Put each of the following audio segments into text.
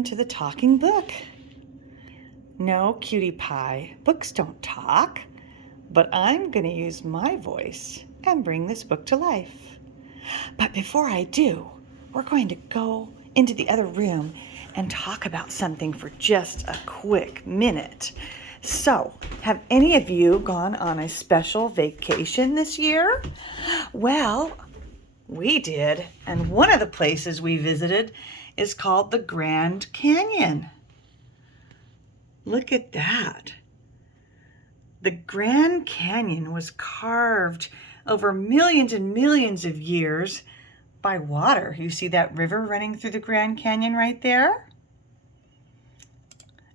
To the talking book. No, cutie pie, books don't talk, but I'm going to use my voice and bring this book to life. But before I do, we're going to go into the other room and talk about something for just a quick minute. So, have any of you gone on a special vacation this year? Well, we did, and one of the places we visited is called the Grand Canyon. Look at that. The Grand Canyon was carved over millions and millions of years by water. You see that river running through the Grand Canyon right there?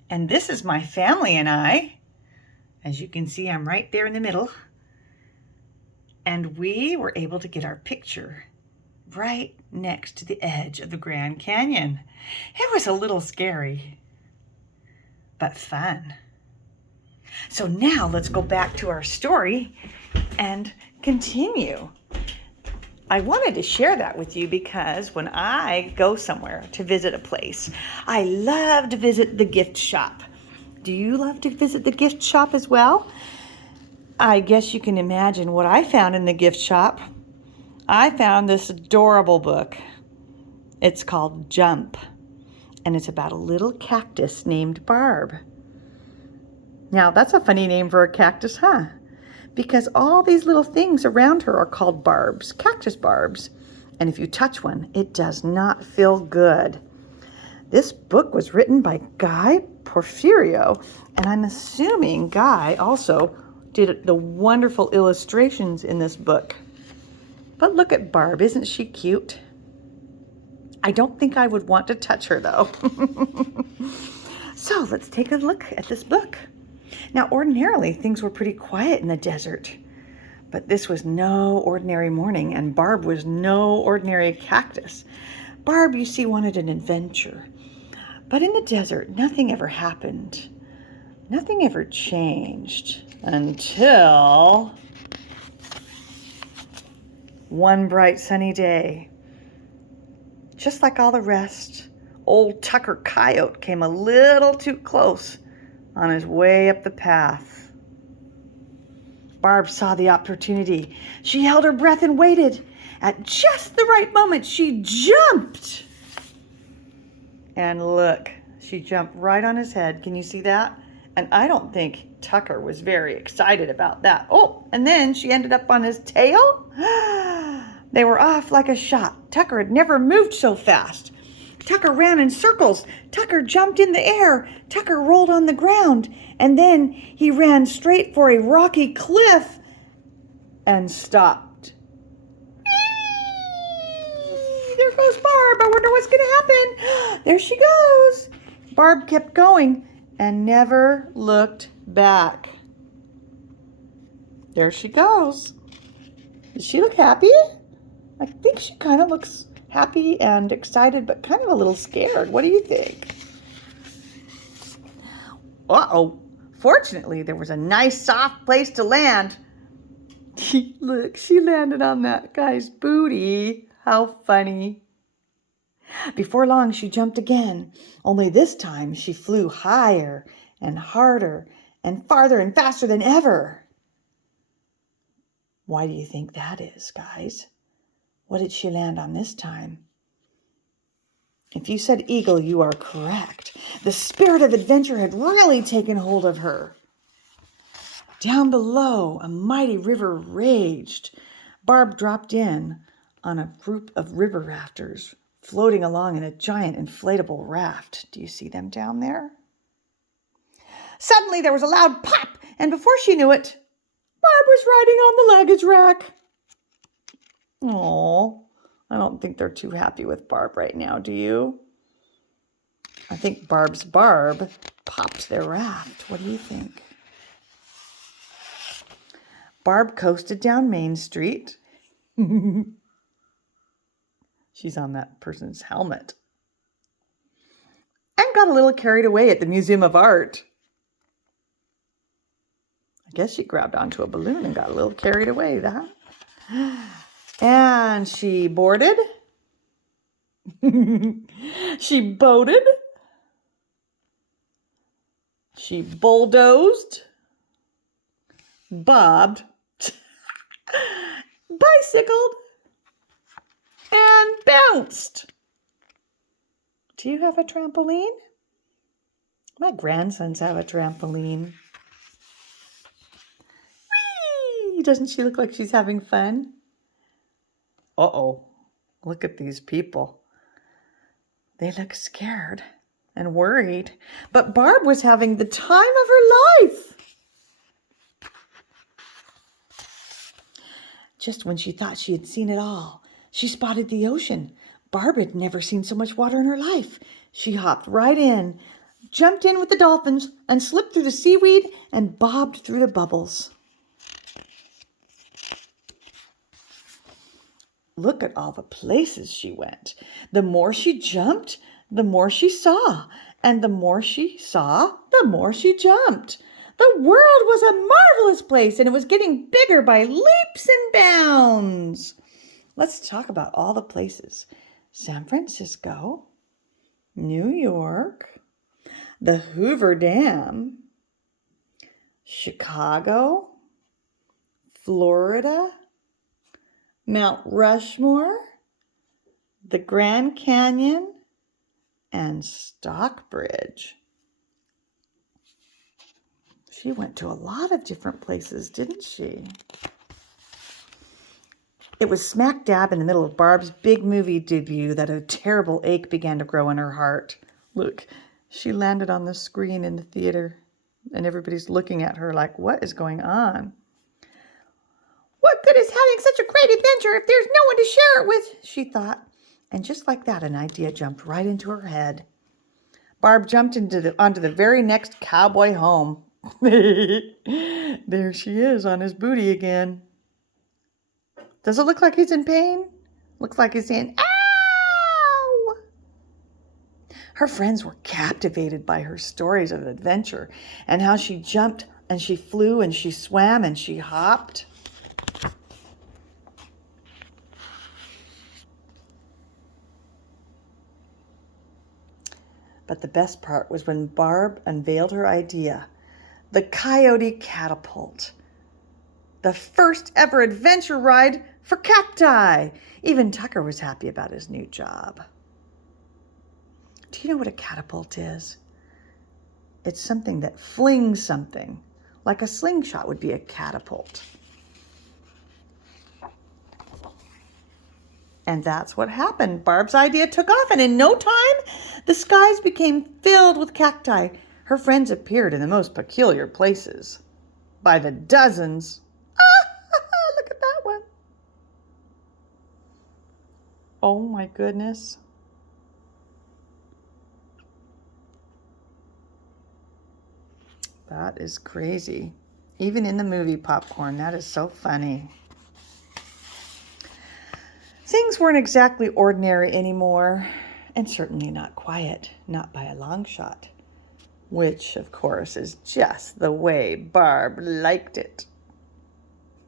And this is my family and I. As you can see, I'm right there in the middle. And we were able to get our picture right next to the edge of the Grand Canyon. It was a little scary, but fun. So now let's go back to our story and continue. I wanted to share that with you because when I go somewhere to visit a place, I love to visit the gift shop. Do you love to visit the gift shop as well? I guess you can imagine what I found in the gift shop. I found this adorable book. It's called Jump, and it's about a little cactus named Barb. Now, that's a funny name for a cactus, huh? Because all these little things around her are called barbs, cactus barbs. And if you touch one, it does not feel good. This book was written by Porfirio, and I'm assuming Guy also did the wonderful illustrations in this book. But look at Barb, isn't she cute? I don't think I would want to touch her though. So let's take a look at this book. Now, ordinarily, things were pretty quiet in the desert, but this was no ordinary morning, and Barb was no ordinary cactus. Barb, you see, wanted an adventure, but in the desert, nothing ever happened. Nothing ever changed until one bright sunny day. Just like all the rest, old Tucker Coyote came a little too close on his way up the path. Barb saw the opportunity. She held her breath and waited. At just the right moment, she jumped. And look, she jumped right on his head. Can you see that? And I don't think Tucker was very excited about that. Oh, and then she ended up on his tail. They were off like a shot. Tucker had never moved so fast. Tucker ran in circles. Tucker jumped in the air. Tucker rolled on the ground. And then he ran straight for a rocky cliff and stopped. There goes Barb. I wonder what's going to happen. There she goes. Barb kept going and never looked back. There she goes. Does she look happy? I think she kind of looks happy and excited, but kind of a little scared. What do you think? Uh-oh. Fortunately, there was a nice, soft place to land. Look, she landed on that guy's booty. How funny. Before long, she jumped again. Only this time, she flew higher and harder and farther and faster than ever. Why do you think that is, guys? What did she land on this time? If you said eagle, you are correct. The spirit of adventure had really taken hold of her. Down below, a mighty river raged. Barb dropped in on a group of river rafters floating along in a giant inflatable raft. Do you see them down there? Suddenly, there was a loud pop, and before she knew it, Barb was riding on the luggage rack. Oh, I don't think they're too happy with Barb right now, do you? I think Barb's Barb popped their raft. What do you think? Barb coasted down Main Street. She's on that person's helmet. And got a little carried away at the Museum of Art. I guess she grabbed onto a balloon and got a little carried away, huh? And she boarded. She boated. She bulldozed, bobbed, bicycled, and bounced. Do you have a trampoline? My grandsons have a trampoline. Whee! Doesn't she look like she's having fun? Uh-oh. Look at these people. They look scared and worried. But Barb was having the time of her life. Just when she thought she had seen it all, she spotted the ocean. Barb had never seen so much water in her life. She hopped right in, jumped in with the dolphins, and slipped through the seaweed and bobbed through the bubbles. Look at all the places she went. The more she jumped, the more she saw. And the more she saw, the more she jumped. The world was a marvelous place, and it was getting bigger by leaps and bounds. Let's talk about all the places. San Francisco, New York, the Hoover Dam, Chicago, Florida, Mount Rushmore, the Grand Canyon, and Stockbridge. She went to a lot of different places, didn't she? It was smack dab in the middle of Barb's big movie debut that a terrible ache began to grow in her heart. Look, she landed on the screen in the theater, and everybody's looking at her like, what is going on? What good is having such a great adventure if there's no one to share it with, she thought. And just like that, an idea jumped right into her head. Barb jumped onto the very next cowboy home. There she is on his booty again. Does it look like he's in pain? Looks like he's saying, ow! Her friends were captivated by her stories of adventure and how she jumped and she flew and she swam and she hopped. But the best part was when Barb unveiled her idea, the Coyote Catapult. The first ever adventure ride for cacti. Even Tucker was happy about his new job. Do you know what a catapult is? It's something that flings something. Like a slingshot would be a catapult. And that's what happened. Barb's idea took off, and in no time, the skies became filled with cacti. Her friends appeared in the most peculiar places. By the dozens. Look at that one. Oh my goodness. That is crazy. Even in the movie popcorn, that is so funny. Things weren't exactly ordinary anymore, and certainly not quiet, not by a long shot, which, of course, is just the way Barb liked it.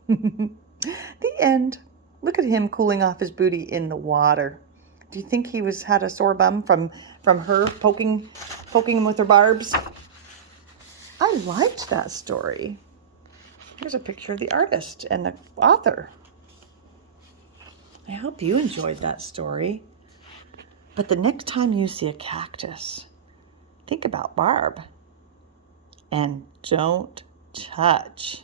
The end. Look at him cooling off his booty in the water. Do you think he had a sore bum from her poking him with her barbs? I liked that story. Here's a picture of the artist and the author. I hope you enjoyed that story. But the next time you see a cactus, think about Barb. And don't touch.